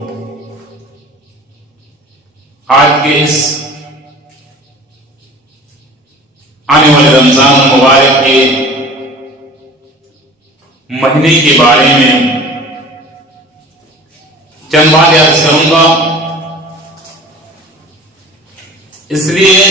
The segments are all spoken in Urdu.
آج کے اس آنے والے رمضان المبارک کے مہینے کے بارے میں چند بات عرض کروں گا، اس لیے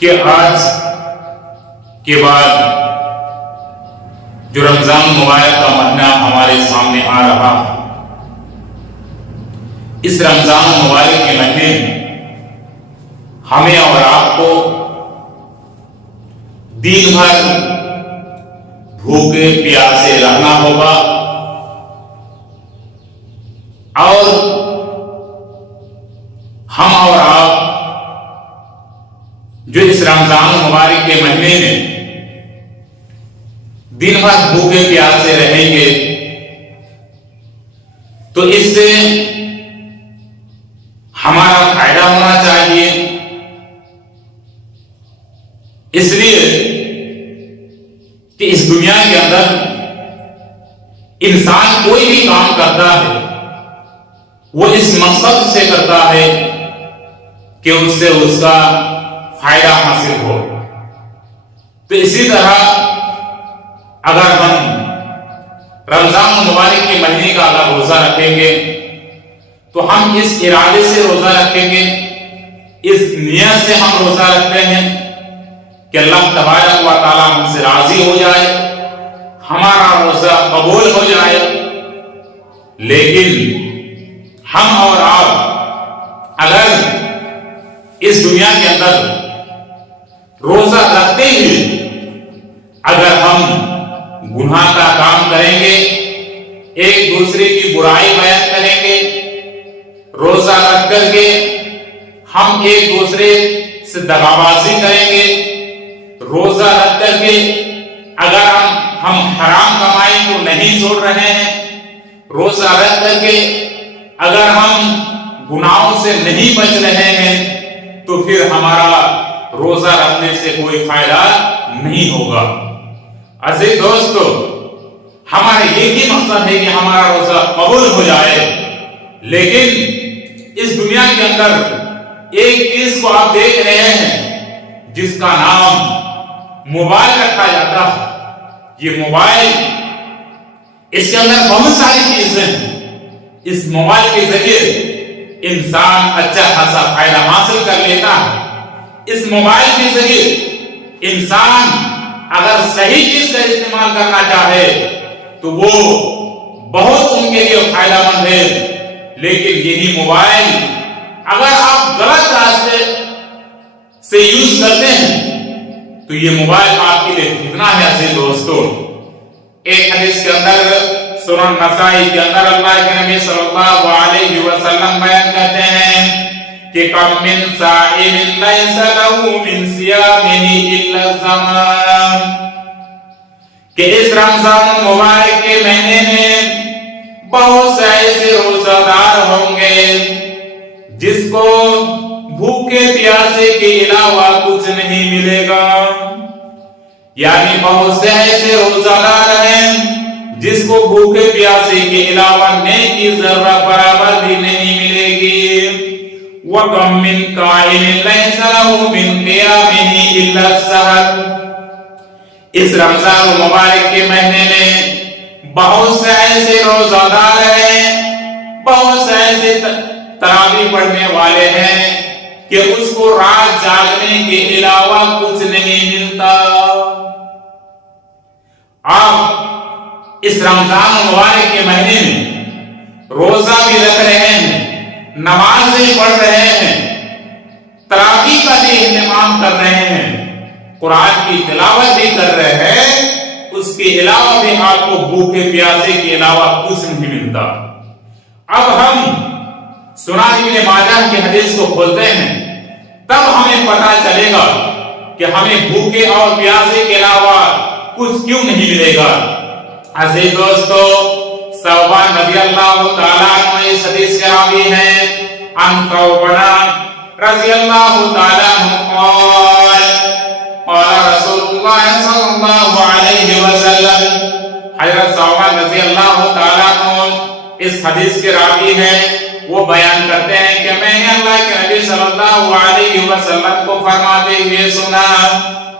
کہ آج کے بعد جو رمضان المبارک کا مہینہ ہمارے سامنے آ رہا ہے، اس رمضان المبارک کے مہینے میں ہمیں اور آپ کو دن بھر بھوکے پیاسے رہنا ہوگا، اور ہم اور آپ جو اس رمضان المبارک کے مہینے میں دن بھر بھوکے پیاسے رہیں گے تو اس سے ہمارا فائدہ ہونا چاہیے، اس لیے کہ اس دنیا کے اندر انسان کوئی بھی کام کرتا ہے وہ اس مقصد سے کرتا ہے کہ اس سے اس کا فائدہ حاصل ہو۔ تو اسی طرح اگر ہم رمضان المبارک کے مہینے کا اگر روزہ رکھیں گے تو ہم اس ارادے سے روزہ رکھیں گے، اس نیت سے ہم روزہ رکھتے ہیں کہ اللہ تبارک و تعالی ہم سے راضی ہو جائے، ہمارا روزہ قبول ہو جائے۔ لیکن ہم اور آپ اگر اس دنیا کے اندر روزہ رکھتے ہی اگر ہم گناہ کا کام کریں گے، ایک دوسرے کی برائی بیان کریں گے، روزہ رکھ کر کے ہم ایک دوسرے سے دغابازی کریں گے، روزہ رکھ کر کے اگر ہم حرام کمائی کو نہیں چھوڑ رہے ہیں، روزہ رکھ کر کے اگر ہم گناہوں سے نہیں بچ رہے ہیں تو پھر ہمارا روزہ رکھنے سے کوئی فائدہ نہیں ہوگا۔ عزیز دوستو، ہمارا ایک ہی مقصد ہے کہ ہمارا روزہ قبول ہو جائے، لیکن اس دنیا کے اندر ایک چیز کو آپ دیکھ رہے ہیں جس کا نام موبائل رکھا جاتا ہے۔ یہ موبائل، اس کے اندر بہت ساری چیزیں ہیں، اس موبائل کے ذریعے انسان اچھا خاصا فائدہ حاصل کر لیتا ہے۔ اس موبائل کے ذریعے انسان اگر صحیح چیز کا استعمال کرنا چاہے تو وہ بہت ان کے لیے فائدہ مند ہے، لیکن یہی موبائل اگر آپ غلط راستے سے یوز کرتے ہیں تو یہ موبائل آپ کے لیے فتنہ ہے۔ عزیز دوستو، ایک حدیث کے اندر سنن نسائی کے اندر اللہ کے نبی صلی اللہ علیہ وسلم بیان کرتے ہیں کہ کم من صائم لیس لہ من صیامہ الا الظمأ، کہ اس رمضان مبارک کے مہینے میں بہت سے ایسے روزہ دار ہوں گے جس کو بھوکے پیاسے کے علاوہ کچھ نہیں ملے گا، یعنی بہت سے ایسے روزہ دار ہیں جس کو بھوکے پیاسے کے علاوہ نیکی ذرہ برابر بھی نہیں ملے گی۔ وَكَمْ مِنْ قَائِمٍ لَيْسَ لَهُ مِنْ قِيَامِهِ إِلَّا السَّحَرُ، اس رمضان المبارک کے مہینے میں بہت سے ایسے روزہ دار ہیں، بہت سے ایسے تراویح پڑھنے والے ہیں کہ اس کو رات جاگنے کے علاوہ کچھ نہیں ملتا۔ آپ اس رمضان مبارک کے مہینے میں روزہ بھی رکھ رہے ہیں، نماز بھی پڑھ رہے ہیں، تراویح کا بھی اہتمام کر رہے ہیں، قرآن کی تلاوت بھی کر رہے ہیں، اس کے علاوہ بھی آپ کو بھوکے پیاسے کے علاوہ کچھ نہیں ملتا۔ اب ہم سنن ابن ماجہ کی حدیث کو کھولتے ہیں، تب ہمیں پتہ چلے گا کہ ہمیں بھوکے اور پیاسے کے علاوہ کچھ کیوں نہیں ملے گا۔ عزیز دوستو، ثوبان رضی اللہ تعالیٰ عنہ اس حدیث کے راوی ہیں، عن ثوبان رضی اللہ تعالیٰ عنہ قال قال رسول اللہ صلی اللہ علیہ وسلم، حضرت ثوبان رضی اللہ تعالیٰ عنہ اس حدیث کے راوی ہیں، وہ بیان کرتے ہیں کہ میں نے اللہ کے نبی صلی اللہ علیہ وسلم کو فرماتے ہوئے سنا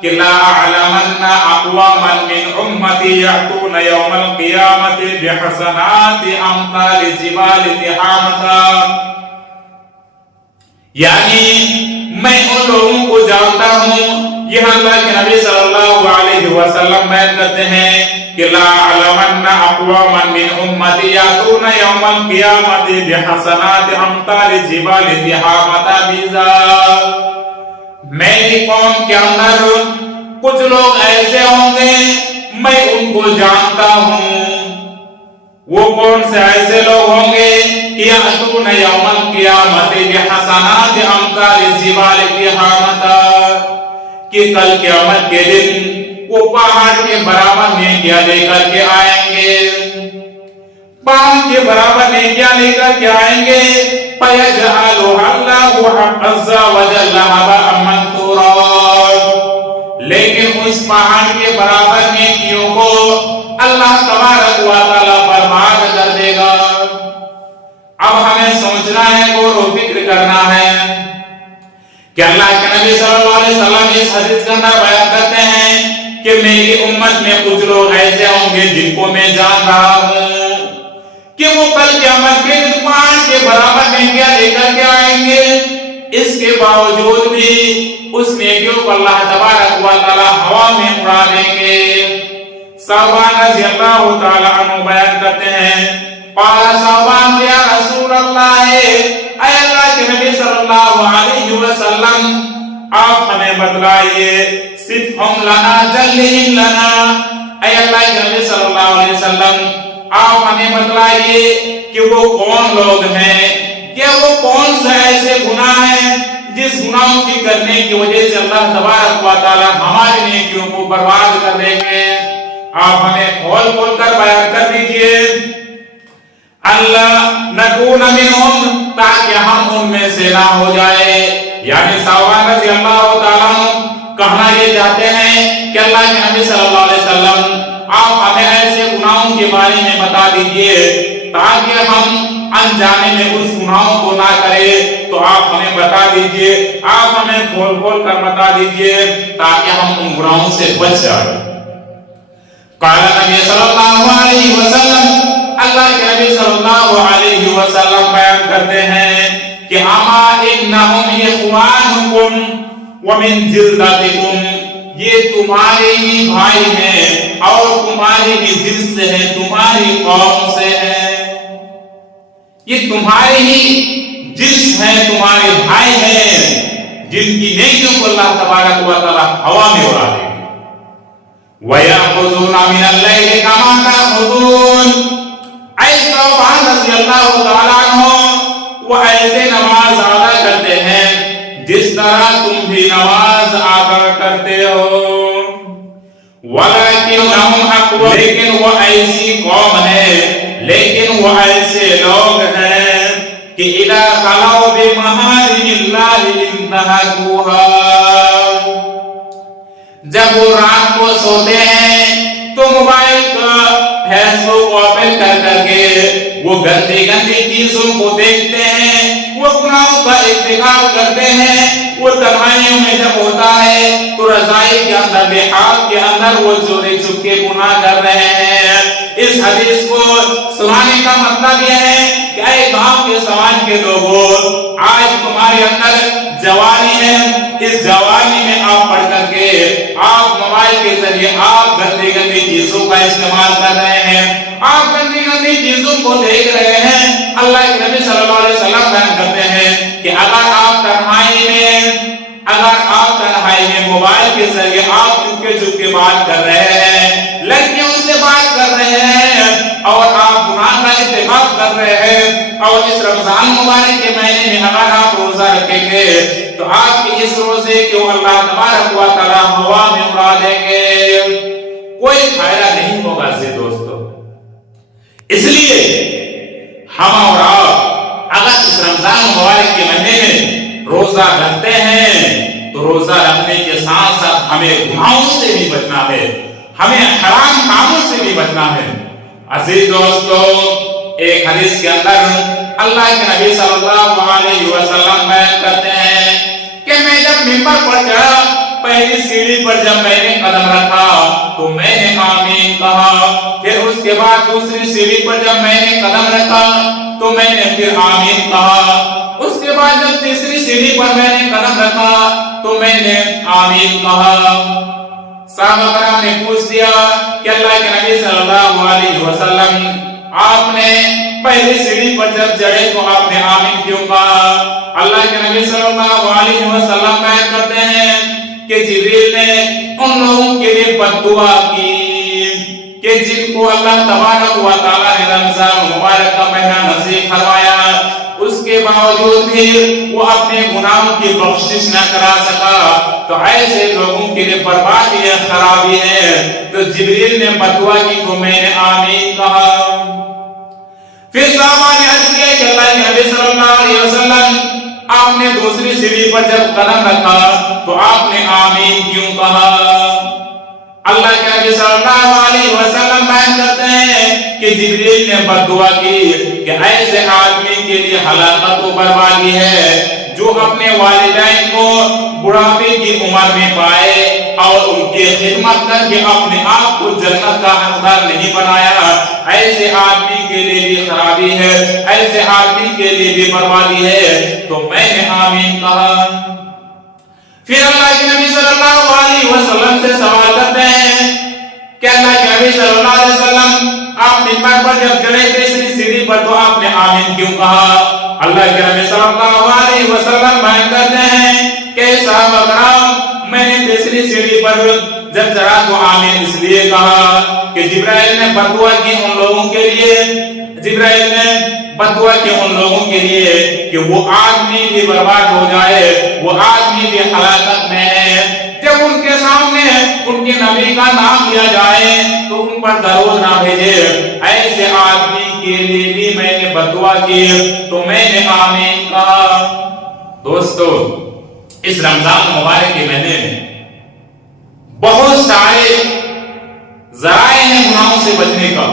کہ لا اعلمن اقواما من امتی یأتون یوم القیامت بحسنات امثال جبال تہامہ، یعنی میں ان لوگوں کو جانتا ہوں، یہ اللہ کے نبی صلی اللہ علیہ وسلم بیان کرتے ہیں کہ لا اعلمن اقواما من امتی یأتون یوم القیامت بحسنات امثال جبال تہامہ بیضاء، میری قوم کے اندر کچھ لوگ ایسے ہوں گے میں ان کو جانتا ہوں، وہ کون سے ایسے لوگ ہوں گے یأتون یوم القیامت بحسنات امثال جبال تہامہ، کہ کل قیامت کے دن وہ پہاڑ کے برابر نیکیاں لے کر کے آئیں گے، پہاڑ کے برابر نیکیاں لے کر کے آئیں گے، فَيَجْعَلُهَا اللَّهُ عَزَّ وَجَلَّ هَبَاءً مَنثُورًا، لیکن اس پہاڑ کے برابر نیکیوں کو اللہ تبارک و تعالی برباد کر دے گا۔ اب ہمیں سوچنا ہے، غور و فکر کرنا ہے کہ اللہ کے نبی صلی اللہ علیہ وسلم اس حدیث کے اندر بیان کرتے ہیں کہ میری امت میں کچھ لوگ ایسے ہوں گے جن کو میں جان رہا ہوں کہ وہ کل قیامت کے دن پہاڑ کے برابر نیکیاں لے کر کے آئیں گے، اس کے باوجود بھی اس نیکیوں کو اللہ تبارک و تعالی ہوا میں اڑا دیں گے۔ صحابہ رضی اللہ تعالی عنہ بیان کرتے ہیں، قال صحابہ یا رسول اللہ، اے اللہ کے نبی صلی اللہ علیہ وسلم آپ ہمیں بتلائیے، صفہم لنا جلہم لنا، اے اللہ کے نبی صلی اللہ علیہ وسلم آپ ہمیں بتلائیے کہ وہ کون لوگ ہیں، کہ وہ کون سے ایسے گناہ ہیں جس گناہوں کی کرنے کی وجہ سے اللہ تبارک و تعالی ہماری نیکیوں کو برباد کر دیں گے، آپ ہمیں کھول کھول کر بیان کر دیجئے، اللہ نکون منہم، تاکہ ہم ان میں سے نہ ہو جائے۔ یعنی صحابہ رضی اللہ تعالیٰ کہنا یہ چاہتے ہیں کہ اللہ کے نبی صلی اللہ علیہ وسلم آپ ہمیں ایسے گناہوں کے بارے میں بتا دیجئے تاکہ ہم انجانے میں اس گناہوں کو نہ کریں، تو آپ ہمیں بتا دیجئے، آپ ہمیں کھول کھول کر بتا دیجئے تاکہ ہم ان گناہوں سے بچ جائیں۔ قال نبی صلی اللہ علیہ وسلم، اللہ کے نبی صلی اللہ علیہ وسلم بیان کرتے ہیں کہ اما انہم اخوانکم ومن جلدتکم، یہ تمہارے ہی بھائی ہیں اور تمہارے ہی دل سے ہیں، تمہاری قوم سے ہیں، یہ تمہارے ہی جنس ہیں، تمہارے بھائی ہیں، جن کی نیکیوں کو اللہ تبارک و تعالی ہوا میں اڑا دے گا۔ وَيَأْخُذُونَ مِنَ اللَّيْلِ كَمَا تَأْخُذُونَ، ایسے صحابہ رضی اللہ تعالیٰ عنہ وہ ایسے نماز ادا کرتے ہیں جس طرح تم بھی نماز ادا کرتے ہو، وَلَكِنَّهُمْ أَقْوَمُ، لیکن وہ ایسی قوم ہے، لیکن وہ ایسے لوگ ہیں کہ إِذَا خَلَوْا بِمَحَارِمِ اللَّهِ انتهكوها، جب وہ رات کو سوتے ہیں تو موبائل کا فیس بک اوپن کر کر کے وہ گندی گندی چیزوں کو دیکھتے ہیں، وہ گناہوں کا ارتکاب کرتے ہیں، وہ تنہائیوں میں جب ہوتا ہے تو رضائی کے اندر، لحاظ کے اندر وہ چوری چھپ کے گناہ کر رہے ہیں۔ اس حدیث کو سنانے کا مطلب یہ ہے کہ اے گاؤں کے سماج کے لوگوں، آج تمہارے اندر جوانی ہے، اس جوانی میں آپ پڑھ کر کے آپ موبائل کے ذریعے آپ گندی گندی چیزوں کا استعمال کر رہے ہیں، آپ گندی گندی چیزوں کو دیکھ رہے ہیں۔ اللہ کے نبی صلی اللہ علیہ وسلم بیان کرتے ہیں کہ اگر آپ تنہائی میں موبائل کے ذریعے آپ چپکے بات کر رہے ہیں، لڑکیوں سے بات کر رہے ہیں اور آپ گناہ کا ارتکاب کر رہے ہیں، اور اس رمضان مبارک کے مہینے میں اگر آپ روزہ رکھیں گے تو آپ کے اس روزے کو اللہ تبارک و تعالی ہوا میں اڑا دیں گے، کوئی فائدہ نہیں ہوگا سے دوستو۔ اس لیے ہم اور آپ اگر اس رمضان مبارک کے مہینے میں روزہ رکھتے ہیں تو روزہ رکھنے کے ساتھ ساتھ ہمیں گناہوں سے بھی بچنا ہے، ہمیں حرام کاموں سے بھی بچنا ہے۔ عزیز دوستو، ایک حدیث کے اندر اللہ کے نبی صلی اللہ علیہ وسلم بیان کرتے ہیں کہ میں جب منبر پر چڑھا، پہلی سیڑھی پر جب میں نے قدم رکھا تو میں نے آمین کہا، پھر اس کے بعد دوسری سیڑھی پر جب میں نے قدم رکھا تو میں نے پھر آمین کہا، اس کے بعد جب تیسری سیڑھی پر میں نے قدم رکھا تو میں نے آمین کہا۔ صحابہ کرام نے پوچھ دیا کہ اللہ کے نبی صلی اللہ علیہ وسلم، آپ نے پہلی سیڑھی پر جب چڑھے تو آپ نے آمین کیوں کہا؟ اللہ کے نبی صلی اللہ علیہ وسلم بیان کرتے ہیں کہ جبریل نے ان لوگوں کے لیے بد دعا کی کہ جن کو اللہ تبارک و تعالی نے رمضان مبارک کا مہینہ نصیب فرمایا، اس کے باوجود بھی وہ اپنے گناہوں کی بخشش نہ کرا سکا، تو ایسے لوگوں کے لیے بربادی ہے، خرابی ہے۔ تو جبریل نے بد دعا کی تو میں نے آمین کہا۔ پھر صحابہ نے عرض کیا کہ اللہ کے نبی صلی اللہ علیہ وسلم، آپ نے دوسری سیڑھی پر جب قدم رکھا تو آپ نے آمین کیوں کہا؟ اللہ کے نبی صلی اللہ علیہ وسلم بیان کرتے ہیں کہ جبریل نے بد دعا کی کہ ایسے آدمی کے لیے ہلاکت و بربادی ہے جو اپنے والدین کو بڑھاپے کی عمر میں پائے اور ان کی خدمت کر کے اپنے آپ کو جنت کا حقدار نہیں بنایا۔ ایسے آدمی کے لیے بھی خرابی ہے، ایسے آدمی کے لیے بھی بربادی ہے۔ تو میں نے آمین کہا۔ پھر اللہ کے نبی صلی اللہ علیہ وسلم سے سوال کرتے ہیں کہ اللہ کے نبی صلی اللہ علیہ وسلم، آپ منبر پر جب چڑھے تیسری سیڑھی پر تو آپ نے آمین کیوں کہا؟ اللہ کے نبی صلی اللہ علیہ وسلم بیان کرتے ہیں کہ صحابہ کرام، میں نے تیسری سیڑھی پر جب چڑھا تو آمین اس لیے کہا کہ جبرائیل نے بد دعا کی ان لوگوں کے لیے، جبرائیل نے بد دعا کی ان لوگوں کے لیے کہ وہ آدمی بھی برباد ہو جائے، وہ آدمی بھی ہلاکت میں ہے۔ جب ان کے سامنے ان کے نبی کا نام لیا جائے تو ان پر درود نہ بھیجے، ایسے آدمی کے لیے بھی میں نے بد دعا کی تو میں نے آمین کہا۔ دوستو، اس رمضان مبارک کے مہینے میں بہت سارے ذرائع ہیں گناہوں سے بچنے کا،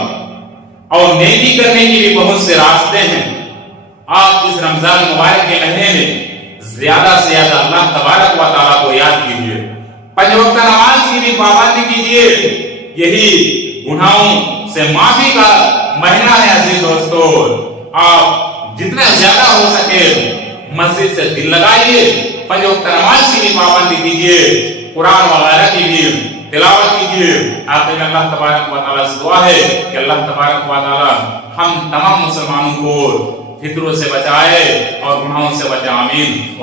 اور نیکی کرنے کے بھی بہت سے راستے ہیں۔ آپ اس رمضان مبارک کے مہینے میں زیادہ سے زیادہ اللہ تبارک و تعالیٰ کو یاد کیجیے، پنج وقت نماز کی بھی پابندی کیجیے۔ یہی گناہوں سے معافی کا مہینہ ہے۔ عزیز دوستو، آپ جتنا زیادہ ہو سکے مسجد سے دل لگائیے، پنج وقت نماز کی بھی پابندی کیجیے، قرآن وغیرہ کی بھی تلاوت کیجیے۔ آخر میں اللہ تبارک و تعالیٰ سے دعا ہے کہ اللہ تبارک و تعالیٰ ہم تمام مسلمانوں کو فطروں سے بچائے اور گناہوں سے بچائے۔ آمین۔